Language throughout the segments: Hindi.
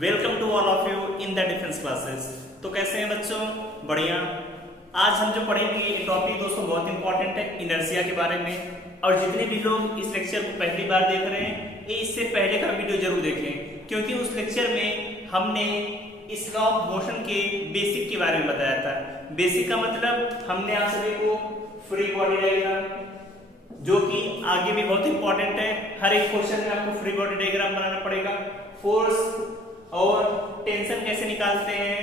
Welcome to all of you in the defence classes. तो कैसे हैं बच्चों? बढ़िया। आज हम जो पढ़ेंगे ये टॉपिक दोस्तों बहुत इंपॉर्टेंट है इनर्शिया के बारे में। और जितने भी लोग इस लेक्चर को पहली बार देख रहे हैं ये इससे पहले का वीडियो जरूर देखें, क्योंकि उस लेक्चर में हमने इस लॉ ऑफ मोशन के बेसिक के बारे में बताया था। बेसिक का मतलब हमने आप सभी को फ्री बॉडी डायग्राम, जो कि आगे भी बहुत इंपॉर्टेंट है, हर एक क्वेश्चन में आपको फ्री बॉडी डायग्राम बनाना पड़ेगा। फोर्स और टेंशन कैसे निकालते हैं,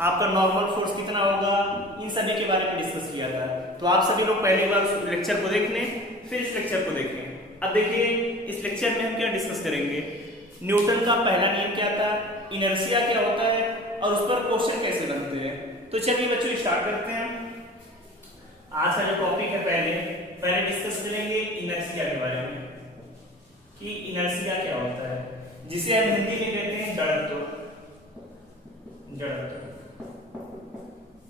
आपका नॉर्मल फोर्स कितना होगा, इन सभी के बारे में डिस्कस किया था। तो आप सभी लोग पहली बार उस लेक्चर को देख लें, फिर इस लेक्चर को देखें। अब देखिए इस लेक्चर में हम क्या डिस्कस करेंगे। न्यूटन का पहला नियम क्या था, इनर्शिया क्या होता है और उस पर क्वेश्चन कैसे बनते हैं। तो चलिए बच्चों स्टार्ट करते हैं। आज का जो टॉपिक है पहले डिस्कस करेंगे इनर्शिया के बारे में कि इनर्शिया क्या होता है, जिसे हम हिंदी में कहते हैं जड़त्व।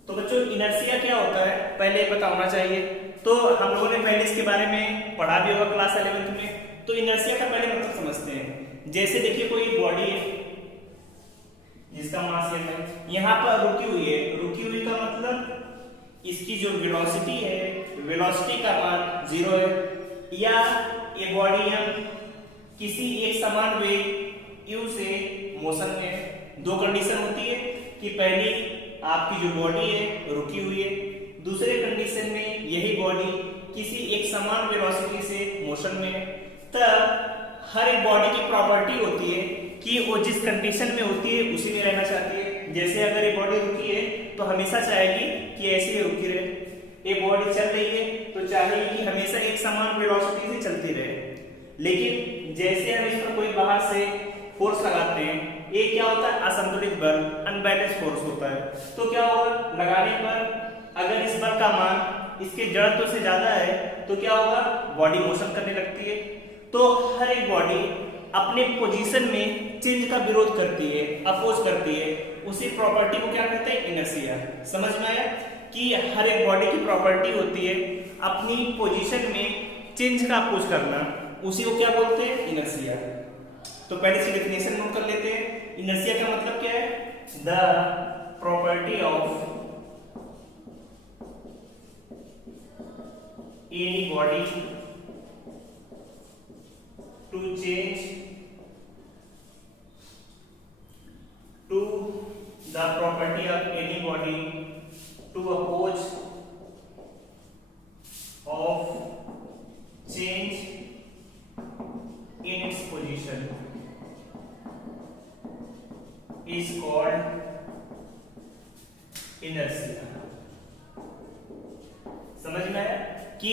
तो बच्चों इनर्शिया क्या होता है पहले पता होना चाहिए। तो हम लोगों ने पहले इसके बारे में पढ़ा भी होगा क्लास 11th में। तो इनर्शिया का पहले मतलब समझते हैं। जैसे देखिए कोई बॉडी है जिसका मास m है, यहाँ पर रुकी हुई है। रुकी हुई का मतलब इसकी जो वेलोसिटी है, वेलोसिटी का मान 0 है, या ये बॉडी हम किसी एक समान वेग u से मोशन में। दो कंडीशन होती है कि पहली आपकी जो बॉडी है रुकी हुई है, दूसरे कंडीशन में यही बॉडी किसी एक समान वेलोसिटी से मोशन में है। तब हर एक बॉडी की प्रॉपर्टी होती है कि वो जिस कंडीशन में होती है उसी में रहना चाहती है। जैसे अगर ये बॉडी रुकी है तो हमेशा चाहेगी कि ऐसी ही रुकी रहे। ये बॉडी चल रही है तो चाहेगी कि हमेशा एक समान वेलोसिटी से चलती रहे। लेकिन जैसे हम इस पर कोई बाहर से फोर्स लगाते हैं, ये क्या होता है, असंतुलित बल, अनबैलेंस फोर्स होता है। तो क्या होगा, लगाने पर अगर इस बल का मान इसके जड़त्व से ज्यादा है तो क्या होगा, बॉडी मोशन करने लगती है। तो हर एक बॉडी अपने पोजीशन में चेंज का विरोध करती है, अपोज करती है। उसी प्रॉपर्टी को क्या कहते हैं, इनर्शिया। समझ में आया कि हर एक बॉडी की प्रॉपर्टी होती है अपनी पोजीशन में चेंज का अपोज करना, उसी को क्या बोलते हैं, इनर्शिया। तो पहले से डेफिनेशन नोट कर लेते हैं। इनर्शिया का मतलब क्या है, the property of any body to change to the property of any body to oppose of change in its position is called inertia। समझ में आया कि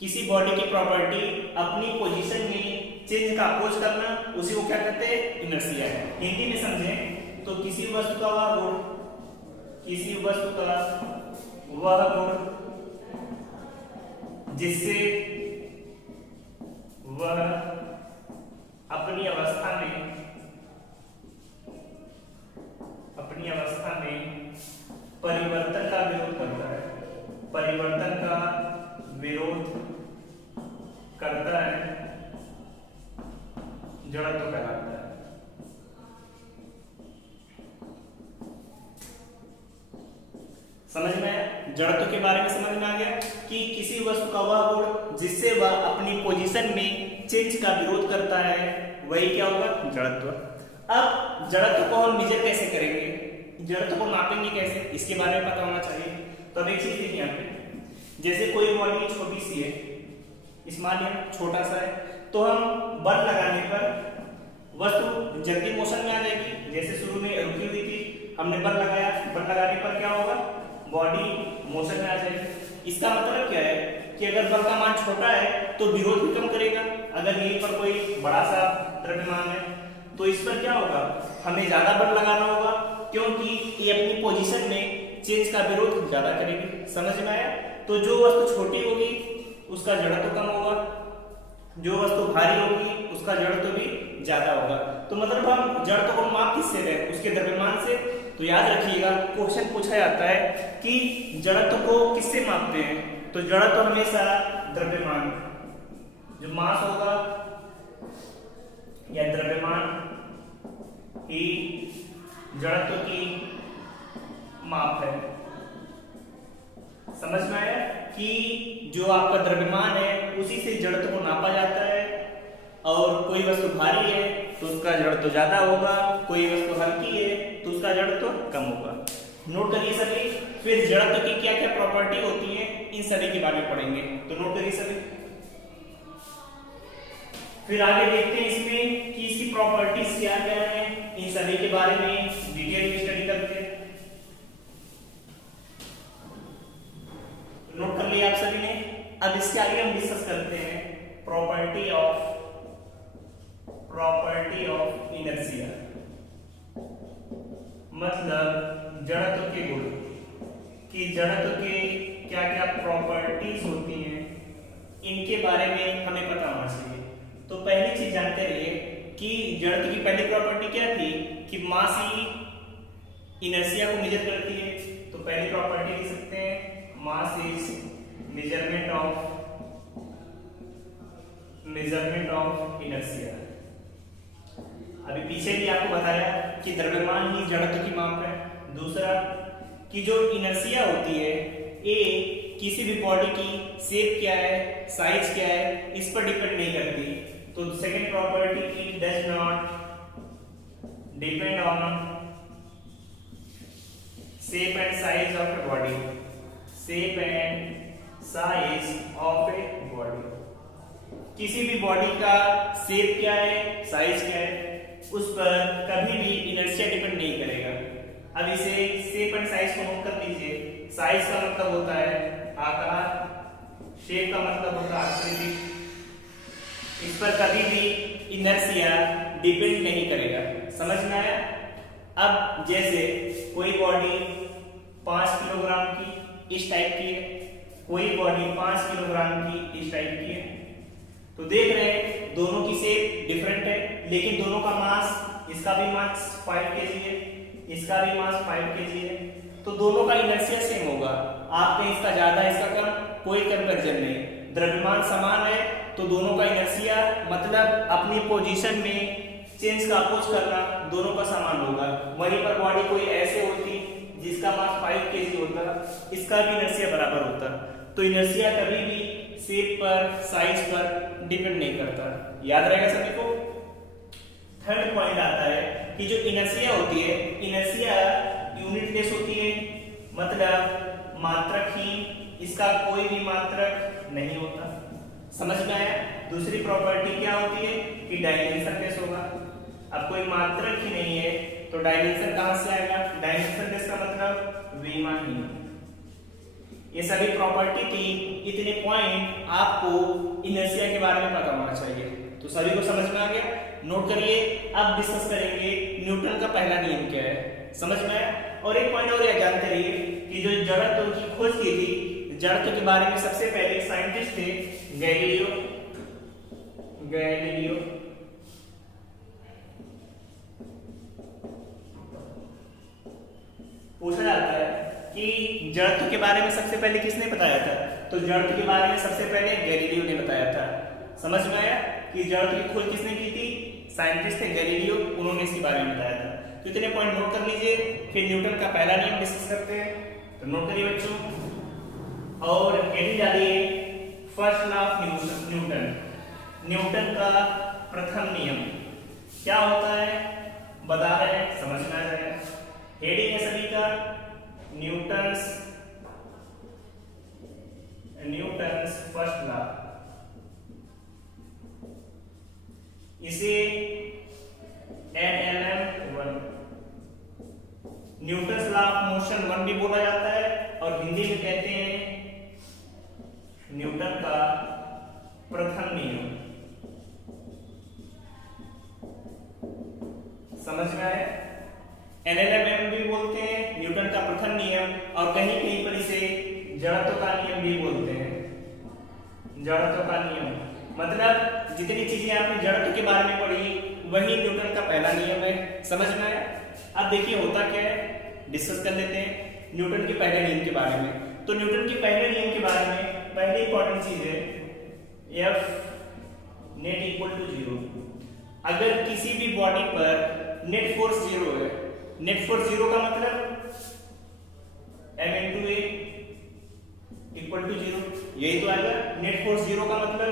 किसी बॉडी की प्रॉपर्टी अपनी पोजीशन में चेंज का अपोज करना, उसी को क्या कहते हैं, इनर्शिया है। हिंदी में समझें तो किसी वस्तु का वह गुण, किसी वस्तु का वह गुण जिससे वह अपनी अवस्था में परिवर्तन का विरोध करता है, परिवर्तन का विरोध करता है, जड़त्व कहलाता है। समझ में आया, जड़त्व के बारे में समझ में आ गया कि किसी वस्तु का वह गुण जिससे वह अपनी पोजीशन में चेंज का विरोध करता है, वही क्या होगा, जड़त्व। अब जड़त्व को हम मेजर कैसे करेंगे, जड़त्व को नापेंगे कैसे, इसके बारे में पता होना चाहिए। तो अब एक चीज देखिए यहाँ पे, जैसे कोई बॉडी छोटी सी है, इस मान लिया छोटा सा है, तो हम बल लगाने पर वस्तु जल्दी मोशन में आ जाएगी। जैसे शुरू में रुकी हुई थी, हमने बल लगाया, बल लगाने पर क्या होगा, बॉडी मोशन में आ जाएगी। इसका मतलब क्या है कि अगर बल का मान छोटा है तो विरोध भी कम करेगा। अगर यहीं पर कोई बड़ा सा द्रव्यमान है तो इस पर क्या होगा, हमें ज्यादा बल लगाना होगा, क्योंकि ये अपनी पोजीशन में चेंज का विरोध ज्यादा करेगी। समझ में आया। तो जो वस्तु छोटी होगी उसका जड़त्व कम होगा, जो वस्तु भारी होगी उसका जड़त्व भी ज्यादा होगा। तो मतलब हम जड़त्व को माप किससे लें, उसके द्रव्यमान से। तो याद रखिएगा क्वेश्चन पूछा जाता है कि जड़त्व को किससे मापते हैं, तो जड़त्व हमेशा द्रव्यमान, जो मास होगा या द्रव्यमान ही जड़त्व की माप है। समझ में आया कि जो आपका द्रव्यमान है उसी से जड़त्व को नापा जाता है, और कोई वस्तु भारी है तो उसका जड़त्व ज्यादा होगा, कोई वस्तु हल्की है तो उसका जड़त्व कम होगा। नोट करिए सभी। फिर जड़त्व की क्या क्या प्रॉपर्टी होती है इन सभी के बारे में पढ़ेंगे, तो नोट करिए सभी। फिर आगे देखते हैं इसमें कि इसकी प्रॉपर्टीज क्या क्या है, इन सभी के बारे में डिटेल में स्टडी करते हैं। नोट कर लिया आप सभी ने। अब इसके आगे हम डिस्कस करते हैं प्रॉपर्टी ऑफ इनर्शिया, मतलब जड़त्व के गुण, कि जड़त्व के क्या क्या प्रॉपर्टीज होती हैं, इनके बारे में हमें पता होना चाहिए। तो पहली चीज जानते रहिए कि जड़त्व की पहली प्रॉपर्टी क्या थी, कि मास ही इनर्शिया को मेजर करती है। तो पहली प्रॉपर्टी लिख सकते हैं, mass is measurement of inertia. अभी पीछे भी आपको बताया कि द्रव्यमान ही जड़त्व की माप है। दूसरा कि जो इनर्शिया होती है ये किसी भी बॉडी की शेप क्या है, साइज क्या है, इस पर डिपेंड नहीं करती। तो second property, it does not depend on shape and size of a body. Shape and size of a body, किसी भी बॉडी का शेप क्या है, साइज क्या है, उस पर कभी भी इनर्शिया डिपेंड नहीं करेगा। अब इसे शेप एंड साइज को नोट कर लीजिए। साइज का मतलब होता है आकार, शेप का मतलब होता है आकृति। इस पर कभी भी इनर्शिया डिपेंड नहीं करेगा। समझ में आया? अब जैसे कोई बॉडी 5 किलोग्राम की इस टाइप की है, कोई बॉडी 5 किलोग्राम की इस टाइप की है, तो देख रहे हैं दोनों की शेप डिफरेंट है, लेकिन दोनों का मास, इसका भी मास 5 kg है, इसका भी मास 5 kg है, तो दोनों का इनर्शिया सेम होगा। आपने इसका ज्यादा इसका कम, कोई कंपैरिजन नहीं। द्रव्यमान समान है तो दोनों का इनर्शिया मतलब अपनी पोजीशन में चेंज का अपोज करना दोनों का समान होगा। वहीं पर बॉडी कोई ऐसे होती जिसका मास 5 kg होता, इसका भी इनर्शिया बराबर होता। तो इनर्शिया कभी भी शेप पर, साइज पर डिपेंड नहीं करता। याद रहेगा सभी को। थर्ड पॉइंट आता है कि जो इनर्शिया होती है, इनर्शिया यूनिटलेस होती है, मतलब मात्रकहीन, इसका कोई भी मात्रक नहीं होता। समझ में आया? दूसरी प्रॉपर्टी क्या होती है कि डायमेंशनलेस होगा। अब कोई मात्रक ही नहीं है तो डायमेंशन कहां से आएगा? डायमेंशनलेस का मतलब विमाहीन। ये सभी प्रॉपर्टी थी, इतने पॉइंट आपको इनर्शिया के बारे में पता होना चाहिए। तो सभी को समझ में आ गया? नोट करिए। अब डिस्कस करेंगे न्यूटन का पहला नियम क्या है। समझ में आया? और एक पॉइंट और यह जानते रहिए कि जो जड़त्व की खोज की थी, जड़त्व के बारे में सबसे पहले साइंटिस्ट थे गैलीलियो। पूछा जाता है कि जड़त्व के बारे में सबसे पहले किसने बताया था? तो जड़त्व के बारे में सबसे पहले गैलीलियो ने बताया था। समझ में आया कि जड़त्व की खोज किसने की थी? साइंटिस्ट थे गैलीलियो, उन्होंने इसके बारे में बताया था। तो इतने पॉइंट नोट कर लीजिए। फिर न्यूटन का पहला नियम डिस्कस करते हैं। तो नोट करिए बच्चों, और हेडिंग डालिए first law of Newton. Newton का प्रथम नियम क्या होता है बता रहे हैं, समझ में आ जाएगा। हेडिंग है सभी का न्यूटन्स फर्स्ट लॉ। इसे NLM 1 Newton's law of motion 1 भी बोला जाता है, और हिंदी में कहते हैं न्यूटन का प्रथम नियम। समझ में आया? NLM भी बोलते हैं न्यूटन का प्रथम नियम, और कहीं कहीं पर इसे जड़त्व का नियम भी बोलते हैं। जड़त्व का नियम मतलब जितनी चीजें आपने जड़त्व के बारे में पढ़ी वही न्यूटन का पहला नियम है। समझ में आया? अब देखिए होता क्या है, डिस्कस कर लेते हैं न्यूटन के पहले नियम के बारे में। तो न्यूटन के पहले नियम के बारे में पहली इंपॉर्टेंट चीज है F नेट इक्वल टू 0। अगर किसी भी बॉडी पर नेट फोर्स जीरो है। नेट फोर्स जीरो का मतलब m into a equal to zero, यही तो आएगा। नेट फोर्स जीरो का मतलब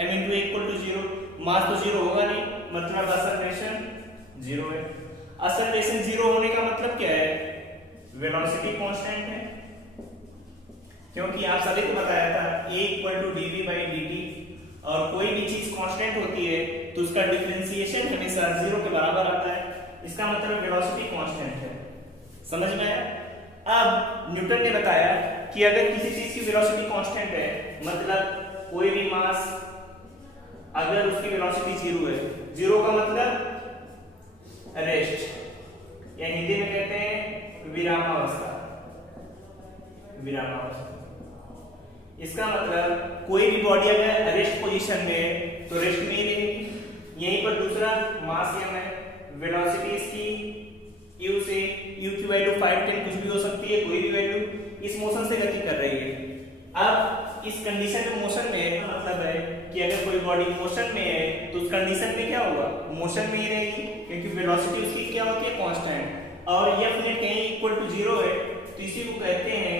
m into a equal to zero. Mass तो जीरो होगा नहीं, मतलब असलेशन जीरो है। असलेशन जीरो होने का मतलब क्या है? वेलोसिटी कांस्टेंट है, क्योंकि आप सभी को बताया था a equal to dv by dt, और कोई भी चीज कांस्टेंट होती है तो उसका डिफरेंशिएशन हमेशा जीरो के बराबर आता है। इसका मतलब वेलोसिटी कांस्टेंट है। समझ में आया? अब न्यूटन ने बताया कि अगर किसी चीज की वेलोसिटी कांस्टेंट है, मतलब कोई भी मास अगर उसकी वेलोसिटी जीरो है, जीरो का मतलब रेस्ट, या हिंदी में कहते हैं विरामावस्था। विरामावस्था इसका मतलब कोई भी बॉडी अगर रेस्ट पोजीशन में है तो रेस्ट में ही रहेगी। यहीं पर दूसरा मास m है, वेलोसिटी इसकी u से u की वैल्यू 5 10 कुछ भी हो सकती है, कोई भी वैल्यू, इस मोशन से गति कर रही है। अब इस कंडीशन में मोशन में है, मतलब है कि अगर कोई बॉडी मोशन में है तो उस कंडीशन में क्या होगा? मोशन में ही रहेगी, क्योंकि वेलोसिटी उसकी क्या होती है? कांस्टेंट। और f नेट कहीं इक्वल टू जीरो है तो इसी को कहते हैं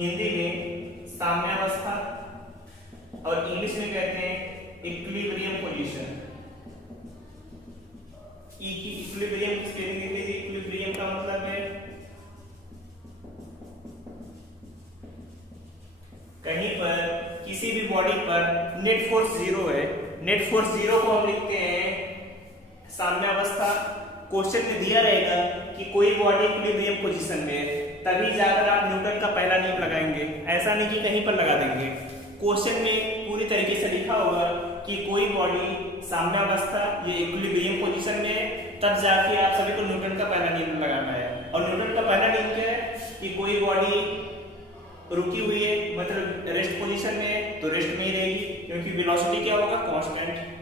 हिंदी में साम्यावस्था, और इंग्लिश में कहते हैं इक्विलिब्रियम पोजीशन। इक्विलिब्रियम की स्पेलिंग देख लीजिए। इक्विलिब्रियम का मतलब है कहीं पर किसी भी बॉडी पर नेट फोर्स जीरो है, नेट फोर्स जीरो को हम लिखते हैं साम्यावस्था। क्वेश्चन में दिया रहेगा कि कोई बॉडी इक्विलिब्रियम पोजीशन में है, तभी जाकर आप न्यूटन का पहला नियम लगाएंगे, ऐसा नहीं कि कहीं पर लगा देंगे। क्वेश्चन में पूरी तरीके से लिखा होगा कि कोई बॉडी साम्यावस्था ये इक्विलिब्रियम पोजीशन में है, तब जाके आप सभी को न्यूटन का पहला नियम लगाना है। और न्यूटन का पहला नियम क्या है? कि कोई बॉडी रुकी हुई है, मतलब रेस्ट पोजीशन में है तो रेस्ट में ही रहेगी, क्योंकि वेलोसिटी क्या होगा? कांस्टेंट।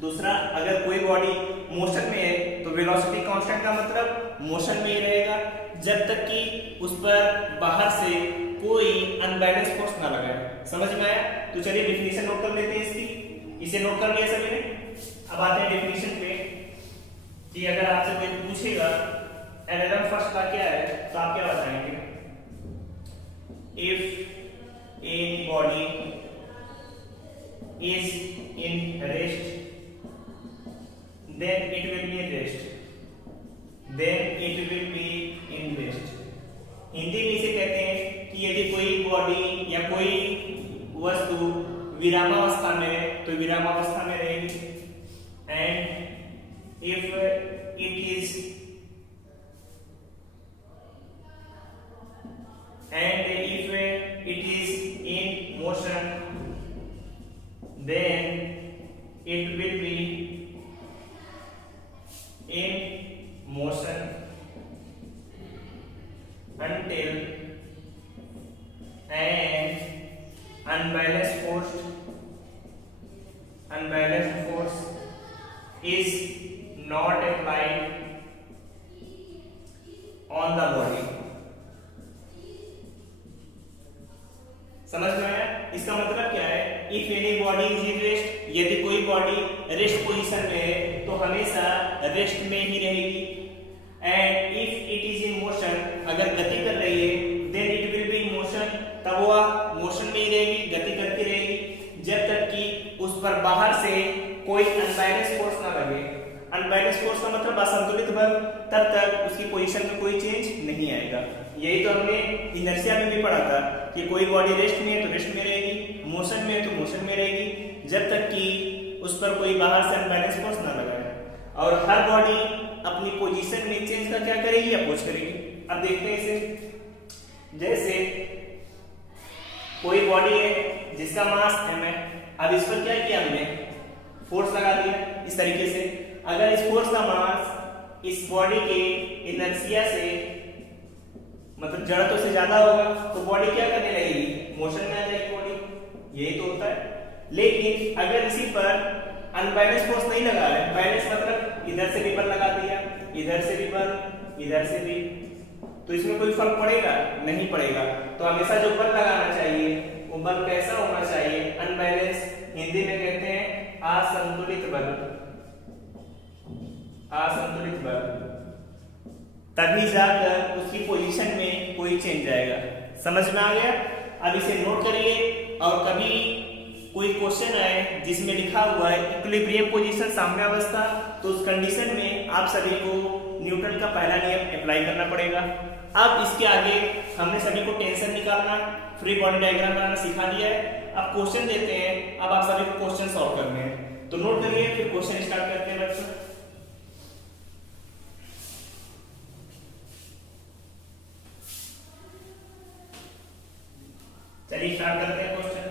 दूसरा, अगर कोई बॉडी मोशन में है तो वेलोसिटी कांस्टेंट का मतलब मोशन में ही रहेगा, जब तक कि उस पर बाहर से कोई अनबैलेंस फोर्स ना लगाए। समझ में आया? तो चलिए डेफिनेशन नोट कर लेते हैं इसकी। इसे नोट कर लिया सभी ने? अब आते हैं डेफिनेशन पे कि अगर आपसे कोई पूछेगा एनर्जी फर्स्ट का क्या है तो आप क्या बताएंगे? If a body is in rest, then it will be rest, then it will be in rest। Hindi में इसे कहते हैं कि यदि कोई बॉडी या कोई वस्तु विरामावस्था में है तो विरामावस्था में रहेगी, and if it is in motion, then it will be in motion until an unbalanced force is not applied on the body। समझ में आया? इसका मतलब क्या है? If any body is in rest, यदि कोई बॉडी रेस्ट पोजीशन में है तो हमेशा रेस्ट में ही रहेगी, and if it is in motion, अगर गति कर रही है, then it will be in motion, तब वह मोशन में ही रहेगी, गति करती रहेगी, जब तक कि उस पर बाहर से कोई अनबैलेंस फोर्स ना लगे। अनबैलेंस फोर्स का मतलब असंतुलित बल, तब तक उसकी पोजीशन में कोई चेंज नहीं आएगा। यही तो हमने इनर्शिया में भी पढ़ा था कि कोई बॉडी रेस्ट में है तो रेस्ट में रहेगी, मोशन में है तो मोशन में रहेगी, जब तक कि उस पर कोई बाहर से अनबैलेंस फोर्स ना लगाए। और हर बॉडी अपनी पोजीशन में चेंज का क्या करेगी? अपोज करेगी। अब देखते हैं इसे। जैसे कोई बॉडी है जिसका मास m है, अब इस पर क्या किया हमने? फोर्स लगा दिया इस तरीके से। अगर इस फोर्स का मास इस बॉडी के इनर्शिया से, मतलब जड़त्व से ज्यादा होगा, तो बॉडी क्या करने लगेगी? मोशन में आ जाएगी बॉडी। यही तो होता है। लेकिन अगर इसी पर अनबैलेंस फोर्स नहीं लगा है, बैलेंस मतलब इधर से भी बल लगा दिया, इधर से भी बल, इधर से भी, तो इसमें कोई फर्क पड़ेगा? नहीं पड़ेगा। तो हमेशा जो बल लगाना चाहिए वो बल कैसा होना चाहिए? अनबैलेंस, हिंदी में कहते हैं असंतुलित बल। असंतुलित बल, तभी जाकर उसकी पोजीशन में कोई चेंज आएगा। समझ में आ गया? अब इसे नोट करिए, और कभी कोई क्वेश्चन आए जिसमें लिखा हुआ है इक्विलिब्रियम पोजीशन साम्यावस्था, तो उस कंडीशन में आप सभी को न्यूटन का पहला नियम अप्लाई करना पड़ेगा। अब इसके आगे हमने सभी को टेंशन निकालना, फ्री बॉडी डायग्राम बनाना सिखा दिया है। अब क्वेश्चन देते हैं, अब आप सभी को क्वेश्चन सॉल्व करने हैं, तो नोट करिए, फिर क्वेश्चन स्टार्ट करते हैं बच्चों। चलिए स्टार्ट करते हैं क्वेश्चन।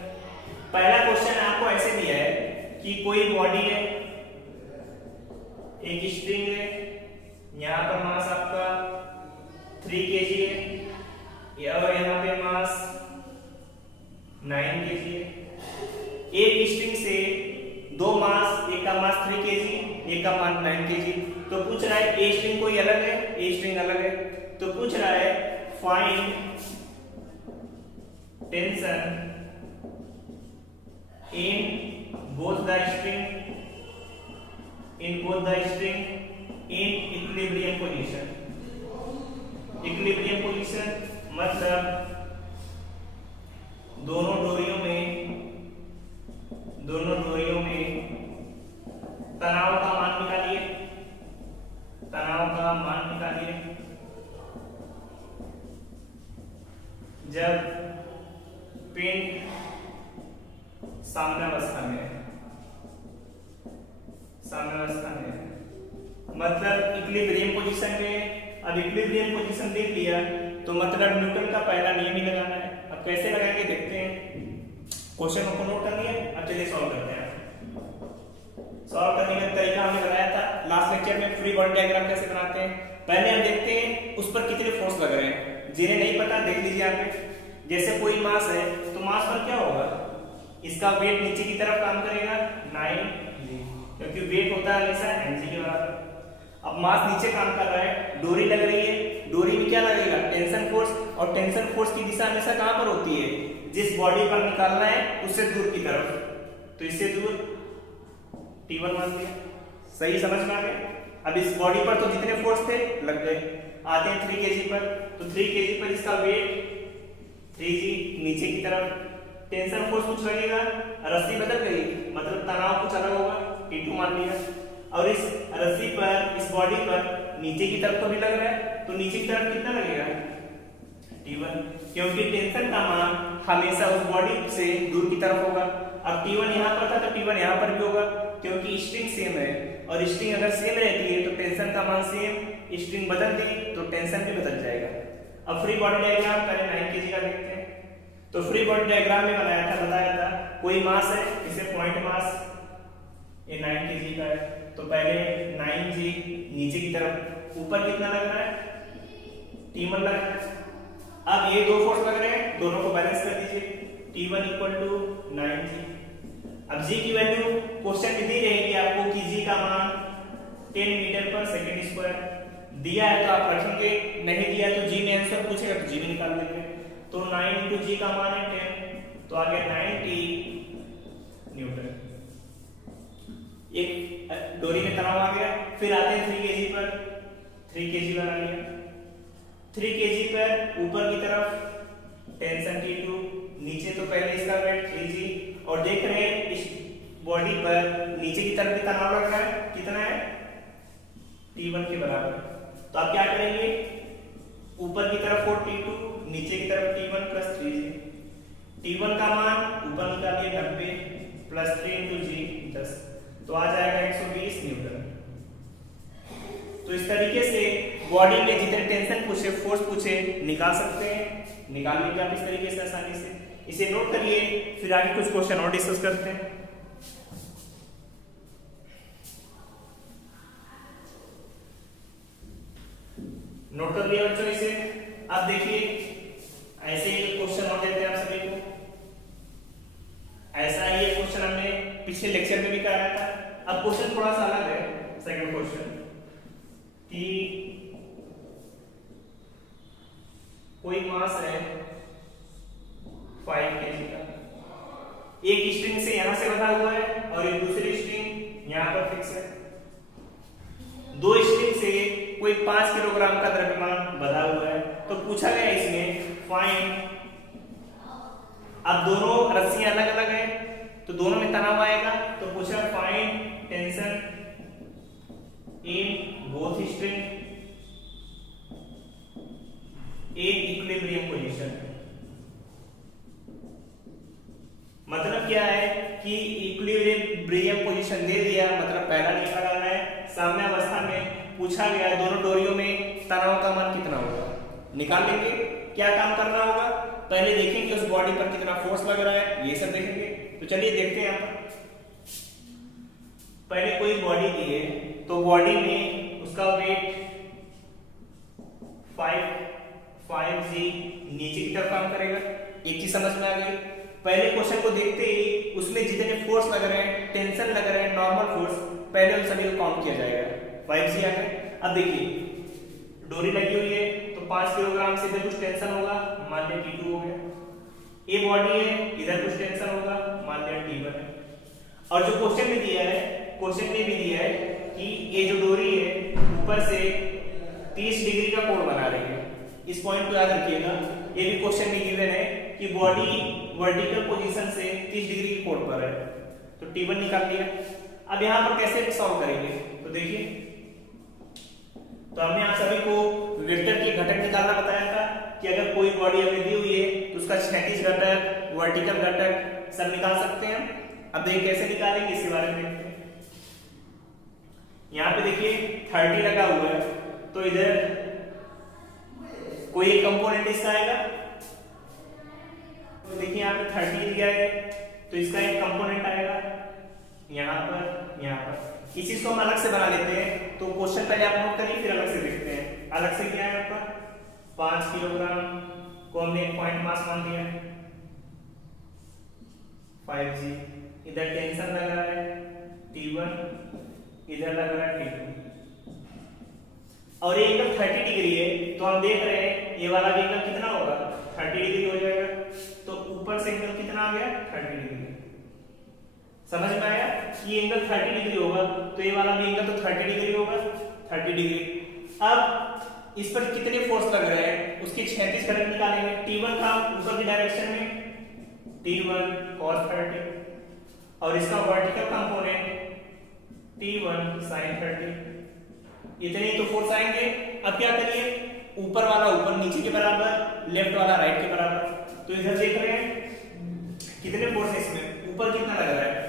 पहला क्वेश्चन आपको ऐसे दिया है कि कोई बॉडी है, एक स्ट्रिंग है, यहाँ पर मास आपका 3 kg है, और यहाँ पे मास 9 kg है। एक स्ट्रिंग से दो मास, एक का मास 3 kg, एक का मास 9 kg। तो पूछ रहा है ए स्ट्रिंग कोई अलग है, ए स्ट्रिंग अलग है, तो पूछ रहा है find tension in both the string in equilibrium position। equilibrium position मतलब दोनों डोरियों में तनाव का मान निकालिए, जब पिंड साम्यावस्था में है, मतलब इक्विलिब्रियम पोजीशन में। अब इक्विलिब्रियम पोजीशन देख लिया, तो मतलब न्यूटन का पहला नियम ही लगाना है। अब कैसे लगाएंगे देखते हैं। क्वेश्चन को नोट कर लिया, अब चलिए सॉल्व करते हैं। सॉल्व करने का तरीका हमने बताया था लास्ट लेक्चर में, फ्री बॉडी डायग्राम कैसे बनाते हैं। पहले हम देखते हैं उस पर कितने फोर्स लग रहे हैं, जिन्हें नहीं पता देख लीजिए यहाँ पे। जैसे कोई मास है, तो मास पर क्या होगा, इसका वेट नीचे की तरफ काम करेगा 9g, क्योंकि वेट होता है हमेशा mg के बराबर। अब मास नीचे काम कर रहा है, डोरी लग रही है, डोरी में क्या लगेगा, टेंशन फोर्स, और टेंशन फोर्स की दिशा हमेशा कहां पर होती है, जिस बॉडी पर निकालना है उससे दूर की तरफ। तो इससे दूर T1 मान लिया। सही समझ में आ गया? अब इस बॉडी पर तो जितने फोर्स थे लग गए। आते हैं 3 kg पर, तो 3 kg पर इसका वेट 3g, नीचे की तरफ टेंशन फोर्स कुछ लगेगा, रस्सी बदल गई, मतलब तनाव कुछ अलग होगा, T2 मान लिया। और इस रस्सी पर, इस बॉडी पर नीचे की तरफ तो भी लग रहा है, तो नीचे की तरफ कितना लगेगा, T1, क्योंकि टेंशन का मान हमेशा उस बॉडी से दूर की तरफ होगा। अब T1 यहाँ पर था, तो T1 यहाँ पर भी होगा, क्योंकि स्ट्रिंग सेम है, और स्ट्रिंग अगर सेम रहती है तो टेंशन का मान सेम, स्ट्रिंग बदल दी तो टेंशन भी बदल जाएगा। अब फ्री बॉडी डायग्राम पहले 9 kg का देखते हैं। तो फ्री बॉडी डायग्राम में बताया था कोई मास है, इसे पॉइंट मास, ये 9 kg का है, तो पहले 9g नीचे की तरफ, ऊपर कितना लग रहा है, T1 लग रहा है। अब ये दो फोर्स लग रहे हैं, दोनों को बैलेंस कर दीजिए, T1 = 9g। अब g की वैल्यू क्वेश्चन में दी रहेगी आपको कि g का मान 10 मीटर/सेकंड स्क्वायर दिया है, तो आप रखेंगे, नहीं दिया तो g में आंसर पूछेगा तो g में निकाल देंगे। तो 9 × g का मान है 10, तो आ गया 90 न्यूटन। एक डोरी में तनाव आ गया। फिर आते हैं 3 kg पर, 3 kg बना लिया। 3 kg पर ऊपर की तरफ टेंशन T2, नीचे तो पहले इसका वेट 3g, और देख रहे हैं इस बॉडी पर नीचे की तरफ भी तनाव लग रहा है, कितना है, T1 के बराबर। तो आप क्या करेंगे, ऊपर की तरफ 4 T2, नीचे की तरफ T1 + 3g। T1 का मान ऊपर निकालिए 90 + 3 × g 10, तो आ जाएगा 120 न्यूटन। तो इस तरीके से बॉडी में जितने टेंशन पूछे, फोर्स पूछे, निकाल सकते हैं, निकाल लेंगे आप इस तरीके से आसानी से। इसे नोट करिए, फिर आगे कुछ क्वेश्चन और डिस्कस करते हैं। नोट कर लिया बच्चों इसे। अब देखिए ऐसे ही क्वेश्चन और देते हैं आप सभी को। ऐसा ही एक क्वेश्चन हमने पिछले लेक्चर में भी कराया था। अब क्वेश्चन थोड़ा सा अलग है, सेकंड क्वेश्चन, कि कोई मास है 5 kg का, एक स्ट्रिंग से यहां से बंधा हुआ है और एक दूसरी स्ट्रिंग यहां पर फिक्स है। दो कोई 5 किलोग्राम का द्रव्यमान बधा हुआ है, तो पूछा गया इसमें फाइंड, अब दोनों रस्सियां अलग अलग है तो दोनों में तनाव आएगा, तो पूछा find tension in both string in equilibrium position. मतलब क्या है कि इक्विलिब्रियम पोजीशन दे दिया, मतलब पहला नियम लगाना है, साम्य अवस्था में पूछा गया दोनों डोरियों में तनाव का मान कितना होगा, निकाल लेंगे। क्या काम करना होगा, पहले देखेंगे उस बॉडी पर कितना फोर्स लग रहा है, ये सब देखेंगे। तो चलिए देखते हैं यहाँ पर। पहले कोई बॉडी दी है तो बॉडी में उसका वेट 5g नीचे की तरफ काम करेगा, एक चीज समझ में आ गई। पहले क्वेश्चन को देखते ही उसमें जितने फोर्स लग रहे हैं, टेंशन लग रहे हैं, नॉर्मल फोर्स, पहले उन सभी को काउंट किया जाएगा। 5g आ गए। अब देखिए डोरी लगी हुई है तो 5 किलोग्राम से इधर कुछ टेंशन होगा, मान लिया T2 हो गया। ये बॉडी है, इधर कुछ टेंशन होगा, मान लिया T1 है। और जो क्वेश्चन में दिया है, क्वेश्चन में भी दिया है कि ये जो डोरी है ऊपर से 30 डिग्री का कोण बना रही है। इस पॉइंट को याद रखिएगा, ये भी क्वेश्चन में गिवन है कि बॉडी वर्टिकल पोजीशन से 30 डिग्री के कोण पर है, तो T1 निकाल लिया। अब यहाँ पर कैसे सॉल्व करेंगे, तो देखिए, तो हमने आप सभी को वेक्टर के घटक निकालना बताया था कि अगर कोई बॉडी हमें दी हुई है तो उसका क्षैतिज घटक, वर्टिकल घटक सब निकाल सकते हैं। अब देखिए कैसे निकालेंगे, इसके बारे में देखते हैं। यहाँ पे देखिए 30 लगा हुआ है, तो इधर कोई एक कंपोनेंट इसका आएगा, तो देखिए यहाँ पे 30 दिया है तो इसका एक कंपोनेंट आएगा यहाँ पर, यहाँ पर। इस चीज को हम अलग से बना लेते हैं, तो क्वेश्चन पहले आप नोट करिए फिर अलग से देखते हैं। अलग से क्या है आपका 5 किलोग्राम को हमने एक पॉइंट मास मान दिया है 5g, इधर टेंशन लग रहा है T1, इधर लग रहा है T2, और ये एंगल 30 डिग्री है, तो हम देख रहे हैं ये वाला एंगल कितना होगा, 30 डिग्री हो जाएगा। तो ऊपर से एंगल कितना आ गया, 30 डिग्री। समझ में आया, ये एंगल 30 डिग्री होगा तो ये वाला भी एंगल तो 30 डिग्री होगा, 30 डिग्री। अब इस पर कितने फोर्स लग रहे हैं उसके क्षैतिज घटक निकालेंगे। T1 का ऊपर की डायरेक्शन में T1 cos 30, और इसका वर्टिकल कंपोनेंट T1 sin 30। इतने ही तो फोर्स आएंगे। अब क्या करिए, ऊपर वाला ऊपर नीचे के बराबर, लेफ्ट वाला राइट के बराबर। तो इधर देख रहे हैं कितने फोर्स है इसमें, ऊपर कितना लग रहा है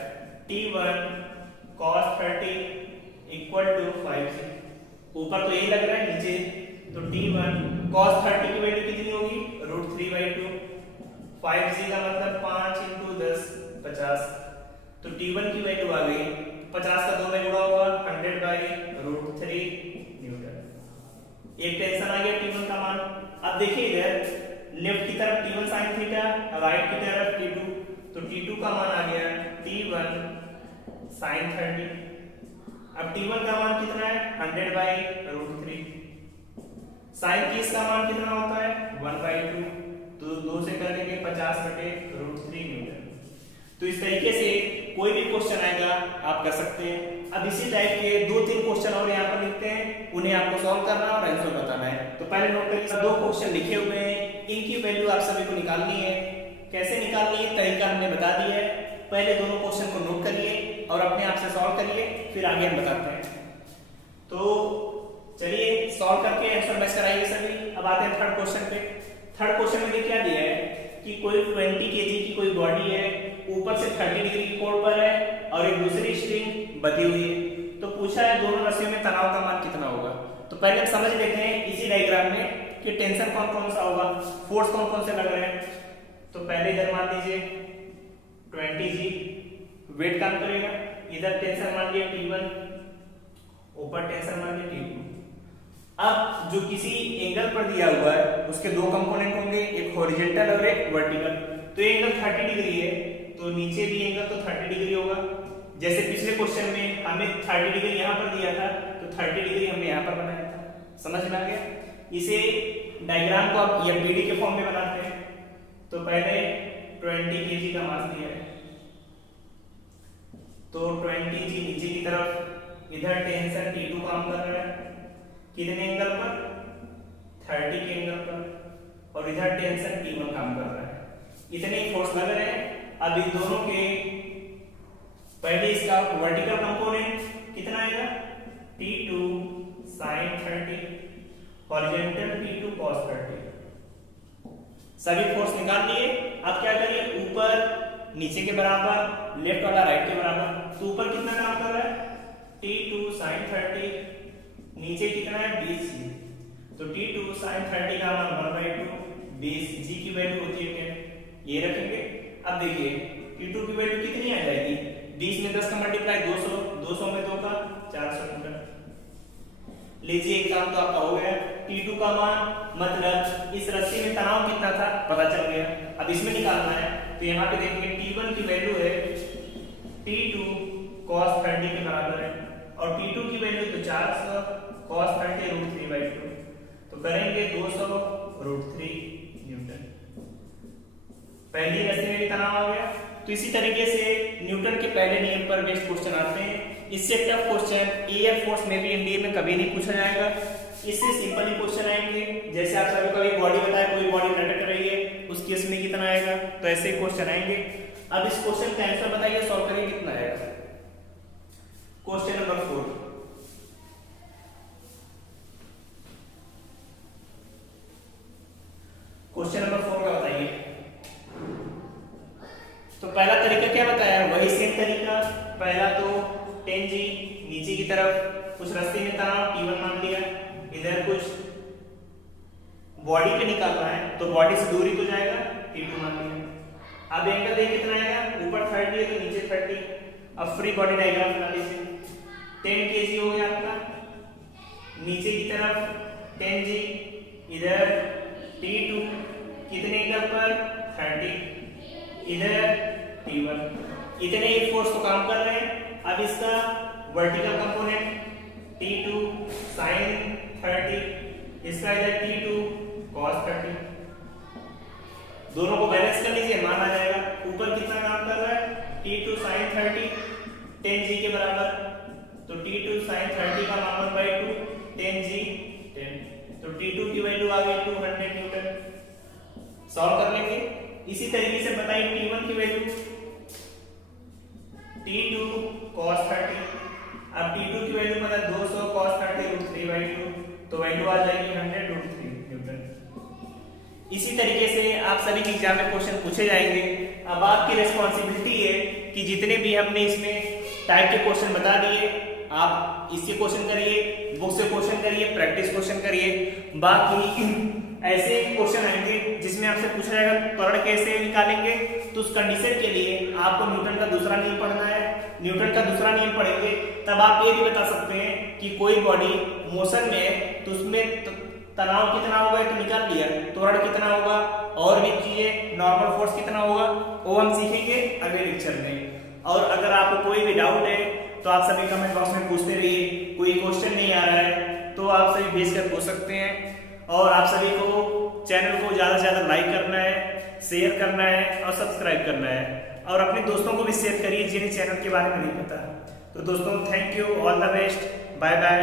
T1 cos 30 equal to 5g। ऊपर तो यही लग रहा है, नीचे तो T1 cos 30 की वैल्यू कितनी होगी, √3/2। 5g का मतलब 5 × 10 50, तो T1 की वैल्यू आ गई 50 का 2 में गुणा होगा 100/√3 न्यूटन। एक टेंशन आ गया T1 का मान। अब देखिए इधर लेफ्ट की तरफ T1 sin थीटा, राइट की तरफ T2, तो T2 का मान आ गया T1 sin 30। अब T1 का मान कितना है, 100/√3। sin 30 का मान कितना होता है, 1/2, तो 2 से कर लेंगे 50/√3 न्यूटन। तो इस तरीके से कोई भी क्वेश्चन आएगा आप कर सकते हैं। अब इसी टाइप के 2-3 क्वेश्चन और यहाँ पर लिखते हैं, उन्हें आपको सॉल्व करना और आंसर बताना है। तो पहले नोट करिए, 2 क्वेश्चन लिखे हुए हैं, इनकी वैल्यू आप सभी को निकालनी है। कैसे निकालनी है, तरीका हमने बता दिया है। पहले दोनों क्वेश्चन को नोट करिए और अपने आप से सॉल्व करिए, फिर आगे हम बताते हैं। तो चलिए सॉल्व करके आंसर मैच कराइए सभी। अब आते हैं थर्ड क्वेश्चन पे। थर्ड क्वेश्चन में क्या दिया है कि कोई 20 kg की कोई बॉडी है, ऊपर से 30 डिग्री की कोण पर है और एक दूसरी स्ट्रिंग बंधी हुई है। तो पूछा है दोनों रस्सियों में तनाव का मान कितना होगा। तो पहले हम समझ लेते हैं इसी डायग्राम में कि टेंशन कौन कौन सा होगा, फोर्स कौन कौन से लग रहे हैं। तो पहले इधर मान लीजिए 20g वेट काम करेगा, इधर टेंशन मान लिया T1, ऊपर टेंशन मान लिया T2। अब जो किसी एंगल पर दिया हुआ है उसके 2 कंपोनेंट होंगे, एक हॉरिजॉन्टल और एक वर्टिकल। तो ये एंगल 30 डिग्री है तो नीचे भी एंगल तो 30 डिग्री होगा। जैसे पिछले क्वेश्चन में हमें 30 डिग्री यहाँ पर दिया था तो 30 डिग्री हमने यहाँ पर बनाया था। समझ में आ गया। इसे डायग्राम को आप एमपीडी के फॉर्म में बनाते हैं। तो पहले 20 kg का मास दिया है, तो 20g नीचे की तरफ, इधर टेंशन T2 काम कर रहा है, कितने एंगल पर, 30 के एंगल पर, और इधर टेंशन T1 काम कर रहा है, इतने ही फोर्स लग रहे हैं। अब इन दोनों के पहले इसका वर्टिकल कंपोनेंट कितना आएगा, T2 sin 30, horizontal T2 cos 30। सभी फोर्स निकाल लिए। अब क्या करिए, ऊपर नीचे के बराबर, लेफ्ट वाला राइट के बराबर। तो ऊपर कितना काम कर रहा है, T2 sin 30, नीचे कितना है 20G, तो T2 sin 30 का मान 1/2, 20G की वैल्यू होती है क्या, ये रखेंगे। अब देखिए T2 की वैल्यू कितनी आ जाएगी, 20 में 10 का मल्टीप्लाई 200, 200 में 2 का 400 न्यूटन। लीजिए एक काम तो आपका हो गया, T2 का मान मतलब इस रस्सी में तनाव कितना था पता चल गया। अब इसमें निकालना है, तो यहाँ पे देखेंगे T1 की वैल्यू है T2 cos 30 के बराबर है, और T2 की वैल्यू तो 400 cos 30 √3/2, तो करेंगे 200 √3 न्यूटन। पहली रस्सी में भी तनाव आ गया। तो इसी तरीके से न्यूटन के पहले नियम पर बेस्ड क्वेश्चन आते हैं। इससे टफ क्वेश्चन एयर फोर्स में भी इंडिया में कभी नहीं पूछा जाएगा। इससे सिंपल ही क्वेश्चन आएंगे, जैसे आप सभी को अभी बॉडी बताया, कोई बॉडी लटक रही है, उस केस में कितना आएगा, तो ऐसे ही क्वेश्चन आएंगे। अब इस क्वेश्चन का आंसर बताइए, सॉल्व करिए, कितना आएगा। क्वेश्चन नंबर 4, क्वेश्चन नंबर 4 का बताइए। तो पहला तरीका क्या बताया, वही सेम तरीका। पहला तो 10G नीचे की तरफ कुछ रास्ते में तनाव T1 मान लिया, इधर कुछ बॉडी पे निकालना है, तो बॉडी से दूरी तो जाएगा, T2 मान लिया। अब एंगल देखिए कितना आएगा, ऊपर 30 है तो नीचे 30। अब फ्री बॉडी डायग्राम बना लीजिए। 10 kg हो गया आपका, नीचे की तरफ 10G, इधर T2 कितने एंगल पर 30, इधर T1, इतने ही फोर्स तो काम कर रहे हैं। अब इसका वर्टिकल कंपोनेंट T2 sin 30, इसका इधर T2 cos 30, दोनों को बैलेंस कर लीजिए, मान आ जाएगा। ऊपर कितना काम कर रहा है, T2 sin 30 10G के बराबर, तो T2 sin 30 का मान 1/2, 10G 10, तो T2 की वैल्यू आ गई 200 न्यूटन। सॉल्व कर लेंगे। इसी तरीके से बताइए T1 की वैल्यू, T2 cos 30, अब T2 की वैल्यू पता है 200 cos 30 √3/2, तो वैल्यू आ जाएगी 100 √3 न्यूटन। इसी तरीके से आप सभी के एग्जाम में क्वेश्चन पूछे जाएंगे। अब आपकी रिस्पांसिबिलिटी है कि जितने भी हमने इसमें टाइप के क्वेश्चन बता दिए, आप इससे क्वेश्चन करिए, बुक से क्वेश्चन करिए, प्रैक्टिस क्वेश्चन करिए। बाकी ऐसे क्वेश्चन आएंगे जिसमें आपसे पूछा जाएगा त्वरण कैसे निकालेंगे, तो उस कंडीशन के लिए आपको न्यूटन का दूसरा नियम पढ़ना है। न्यूटन का दूसरा नियम पढ़ेंगे तब आप ये भी बता सकते हैं कि कोई बॉडी मोशन में है तो उसमें तनाव कितना होगा, तो निकाल लिया, त्वरण कितना होगा, और भी चीजें, नॉर्मल फोर्स कितना होगा, वो हम सीखेंगे अगले लेक्चर में। और अगर आपको कोई भी डाउट है तो आप सभी कमेंट बॉक्स में पूछते रहिए। कोई क्वेश्चन नहीं आ रहा है तो आप सभी भेज कर पूछ सकते हैं। और आप सभी को चैनल को ज़्यादा से ज़्यादा लाइक करना है, शेयर करना है और सब्सक्राइब करना है, और अपने दोस्तों को भी शेयर करिए जिन्हें चैनल के बारे में नहीं पता। तो दोस्तों, thank you, all the best, bye bye.